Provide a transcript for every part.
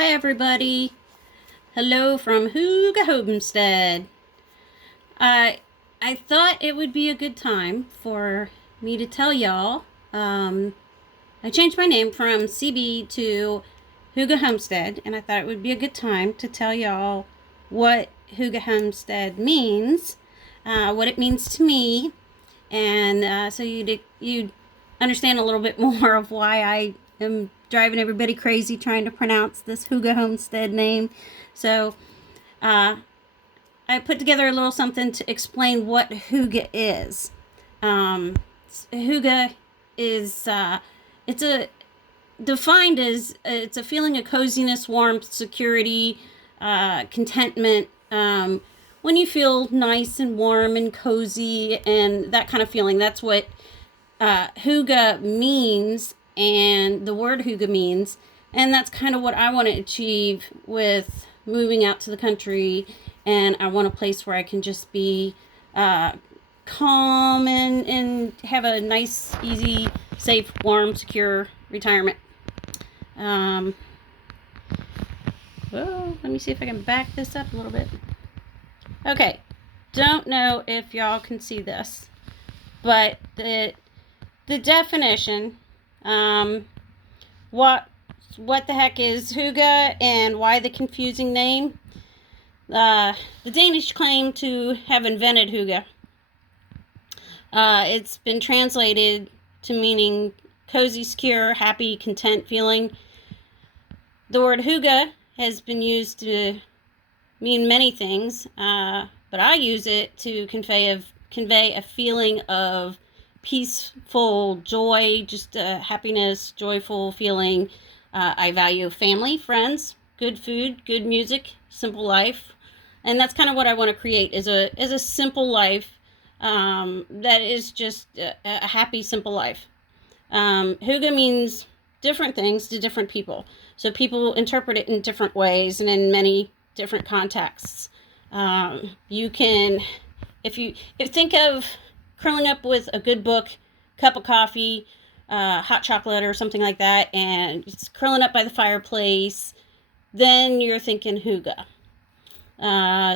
Hi everybody. Hello from Homestead. I thought it would be a good time for me to tell y'all. I changed my name from CB to Homestead, and I thought it would be a good time to tell y'all what Homestead means, what it means to me, and so you'd understand a little bit more of why I am driving everybody crazy trying to pronounce this Homestead name. So I put together a little something to explain what hygge is. Hygge is it's a defined as it's a feeling of coziness, warmth, security, contentment. When you feel nice and warm and cozy and that kind of feeling, that's what hygge means, and the word hygge means, and that's kind of what I want to achieve with moving out to the country. And I want a place where I can just be calm and have a nice, easy, safe, warm, secure retirement. Well, let me see if I can back this up a little bit. Okay, don't know if y'all can see this, but the definition, what the heck is hygge and why the confusing name? The Danish claim to have invented hygge. It's been translated to meaning cozy, secure, happy, content feeling. The word hygge has been used to mean many things, but I use it to convey a feeling of peaceful joy, just happiness, joyful feeling. I value family, friends, good food, good music, simple life. And that's kind of what I want to create, is a simple life that is just a happy, simple life. Hygge means different things to different people. So people interpret it in different ways and in many different contexts. You can, if you think of curling up with a good book, cup of coffee, hot chocolate or something like that, and it's curling up by the fireplace, then you're thinking hygge.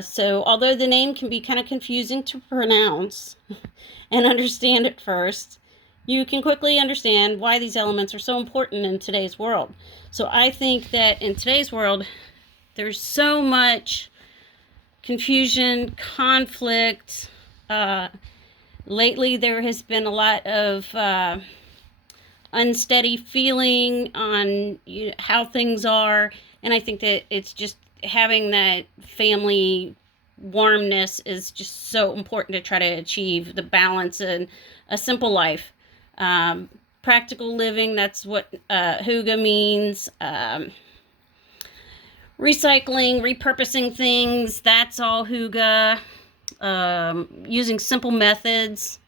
So although the name can be kind of confusing to pronounce and understand at first, you can quickly understand why these elements are so important in today's world. So I think that in today's world, there's so much confusion, conflict. Lately, there has been a lot of unsteady feeling on how things are, and I think that it's just having that family warmness is just so important to try to achieve the balance in a simple life. Practical living, that's what hygge means. Recycling, repurposing things, that's all hygge. Using simple methods,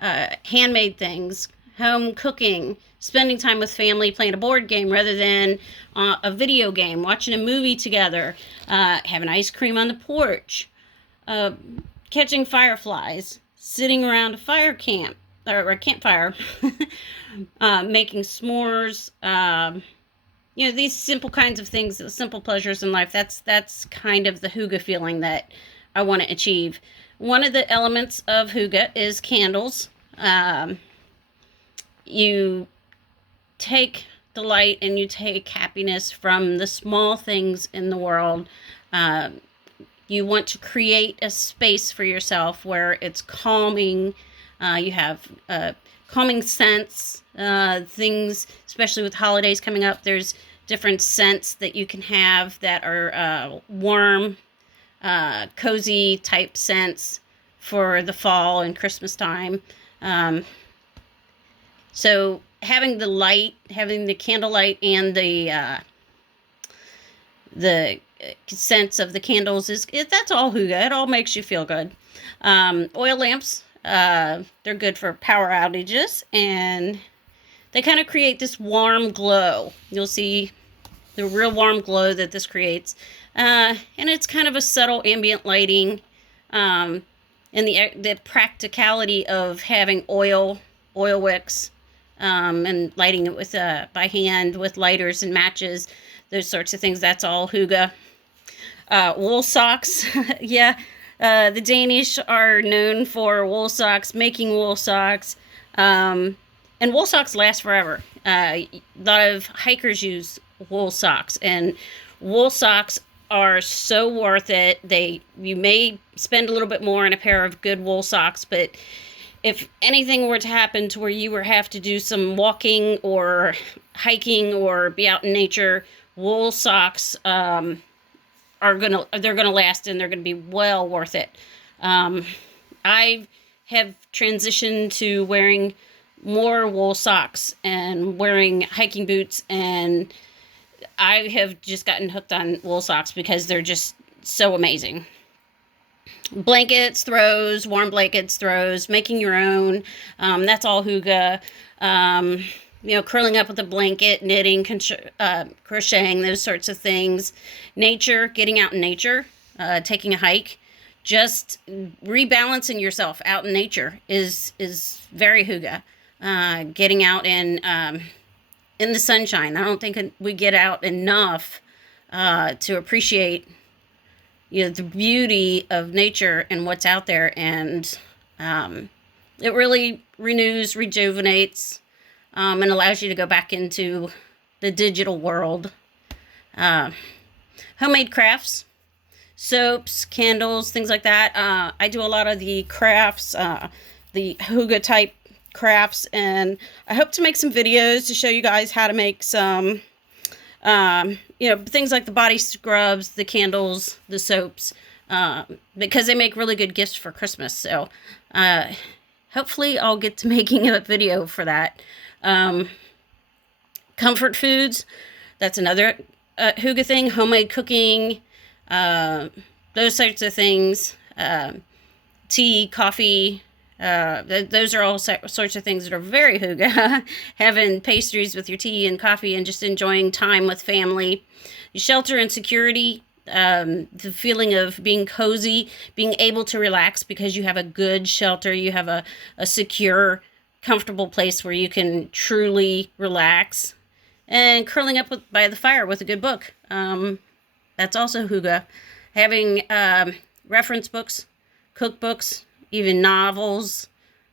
handmade things, home cooking, spending time with family, playing a board game rather than a video game, watching a movie together, having ice cream on the porch, catching fireflies, sitting around a fire camp, or a campfire, making s'mores, these simple kinds of things, the simple pleasures in life. That's kind of the hygge feeling that I want to achieve. One of the elements of hygge is candles. You take delight and you take happiness from the small things in the world. You want to create a space for yourself where it's calming. You have calming scents, things, especially with holidays coming up. There's different scents that you can have that are warm, cozy type scents for the fall and Christmas time. So having the light, having the candlelight and the scents of the candles that's all hygge. It all makes you feel good. Oil lamps, they're good for power outages, and they kind of create this warm glow. You'll see the real warm glow that this creates. And it's kind of a subtle ambient lighting, and the practicality of having oil wicks, and lighting it with by hand with lighters and matches. those sorts of things. That's all hygge. Wool socks. Yeah, the Danish are known for wool socks, making wool socks. And wool socks last forever. A lot of hikers use wool socks, and wool socks are so worth it. You may spend a little bit more on a pair of good wool socks, but if anything were to happen to where you have to do some walking or hiking or be out in nature, wool socks they're gonna last, and they're gonna be well worth it. I have transitioned to wearing more wool socks and wearing hiking boots, and I have just gotten hooked on wool socks because they're just so amazing. Blankets, throws, warm blankets, throws, making your own. That's all hygge. Curling up with a blanket, knitting, crocheting, those sorts of things. Nature, getting out in nature, taking a hike. Just rebalancing yourself out in nature is very hygge. Getting out in the sunshine. I don't think we get out enough to appreciate the beauty of nature and what's out there, and it really renews, rejuvenates, and allows you to go back into the digital world. Homemade crafts, soaps, candles, things like that. I do a lot of the crafts, the hygge type crafts, and I hope to make some videos to show you guys how to make some things like the body scrubs, the candles, the soaps, because they make really good gifts for Christmas. So hopefully I'll get to making a video for that. Comfort foods, that's another hygge thing. Homemade cooking, those sorts of things. Tea, coffee, those are all sorts of things that are very hygge. Having pastries with your tea and coffee and just enjoying time with family. Shelter and security, the feeling of being cozy, being able to relax because you have a good shelter, you have a secure, comfortable place where you can truly relax. And curling up by the fire with a good book. That's also hygge. Having reference books, cookbooks, even novels,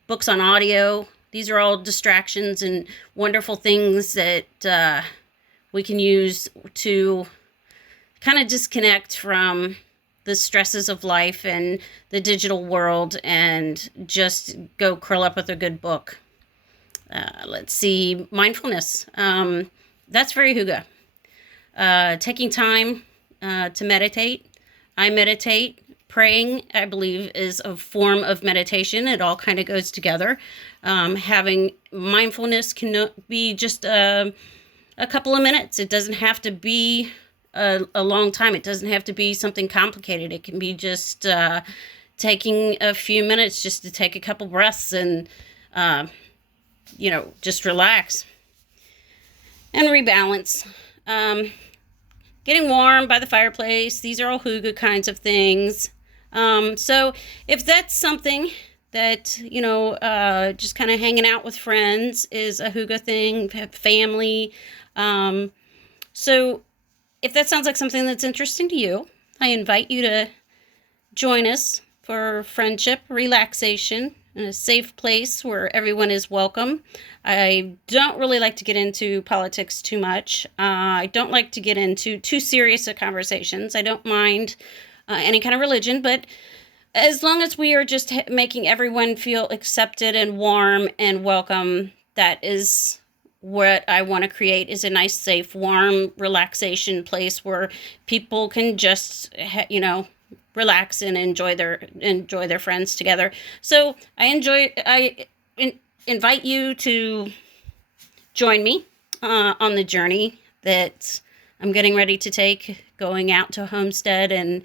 books on audio. These are all distractions and wonderful things that we can use to kind of disconnect from the stresses of life and the digital world and just go curl up with a good book. Let's see, mindfulness. That's very hygge. Taking time to meditate. I meditate. Praying, I believe, is a form of meditation. It all kind of goes together. Having mindfulness can be just a couple of minutes. It doesn't have to be a long time. It doesn't have to be something complicated. It can be just taking a few minutes just to take a couple breaths and, just relax and rebalance. Getting warm by the fireplace. These are all hygge kinds of things. So if that's something that, just kind of hanging out with friends is a hygge thing, family. So if that sounds like something that's interesting to you, I invite you to join us for friendship, relaxation, in a safe place where everyone is welcome. I don't really like to get into politics too much. I don't like to get into too serious conversations. I don't mind any kind of religion, but as long as we are just making everyone feel accepted and warm and welcome, that is what I want to create, is a nice, safe, warm relaxation place where people can just, relax and enjoy their friends together. So I invite you to join me on the journey that I'm getting ready to take, going out to Homestead and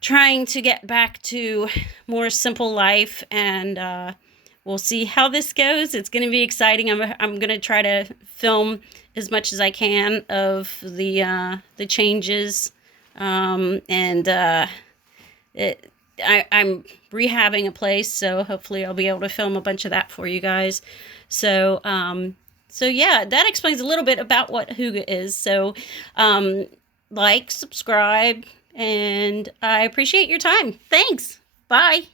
trying to get back to more simple life, and we'll see how this goes. It's going to be exciting. I'm going to try to film as much as I can of the changes, I'm rehabbing a place, so hopefully I'll be able to film a bunch of that for you guys. So So yeah, that explains a little bit about what hygge is. So like, subscribe, and I appreciate your time. Thanks. Bye.